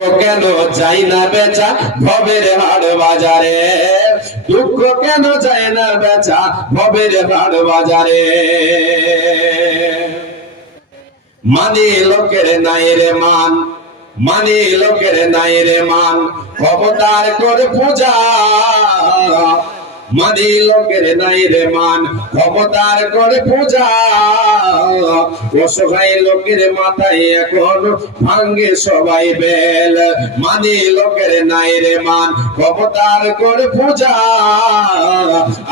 কেন যায় না বেচা ভবের হাট বাজারে, দুঃখ কেন যায় না বেচা ভবের হাট বাজারে। মানি লোকের নাই রে মান, মানি লোকের নাই রে মান, ক্ষমতার করে পূজা। মানি লোকের নাই রে মান, ক্ষমতার করে পূজা। অসহায় লোকের মাথায় এখন ভাঙ্গে সবাই বেল। মানি লোকের নাই রে মান, ক্ষমতার করে পূজা।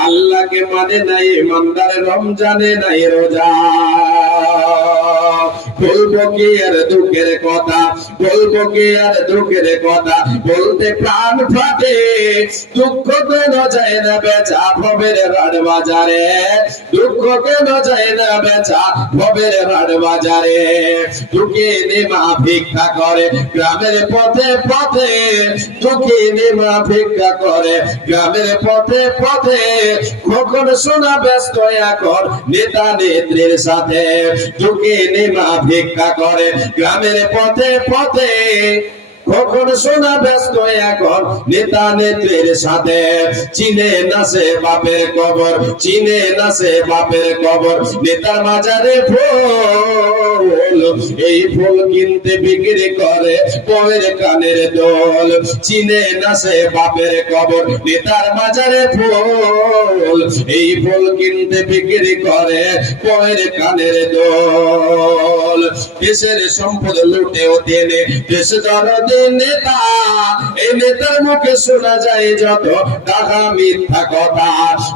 আল্লাহকে মানে নাই ইমানদার, রমজানে নাই রোজা। বলবো কি আর দুঃখের কথা, বলবো কি আর দুঃখের কথা, বলতে প্রাণ ফাটে। দুঃখ কেন যায় না বেচা ভবের হাট বাজারে, দুঃখ কেন যায় না বেচা ভবের হাট বাজারে। দুঃখী নেমা ভিক্ষা করে গ্রামের পথে পথে, দুঃখী নেমা ভিক্ষা করে গ্রামের পথে পথে। কখন শোনা ব্যস্ত এখন নেতা নেত্রীর সাথে, দুঃখী নেমা ভিক্ষা করে গ্রামের পথে পথে। কখন শোনা ব্যস্ত এখন নেতা নেত্রীর সাথে। চিনে না সে বাপের কবর, চিনে না সে বাপের কবর। নেতার মাজারে ফুল, এই ফুল কিনতে বিক্রি করে বউয়ের কানের দোল। চিনে না সে বাপের কবর, নেতার মাজারে ফুল, এই ফুল কিনতে বিক্রি করে বউয়ের কানের দোল। দেশের সম্পদ লুটেও দেনে দেশ দরদে নেতা, এই নেতার মুখে শোনা যায় যত টাকা মিথ্যা কথা।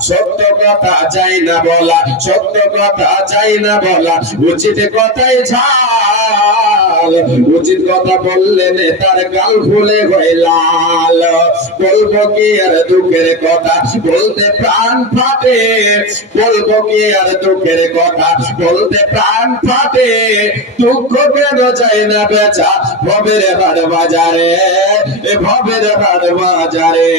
সত্য কথা চাই না বলা, সত্য কথা চাই না বলা, উচিত কথাই ঝাল। উচিত কথা বললে নেতার গাল ফুলে হয় লাল। বলবো কি আর দুঃখের কথা, বলতে প্রাণ ফাটে। বলবো কি আর দুঃখের কথা, বলতে প্রাণ ফাটে। দুঃখ কেন যায় না বেচা ভবের হাট বাজারে, ভবের হাট বাজারে।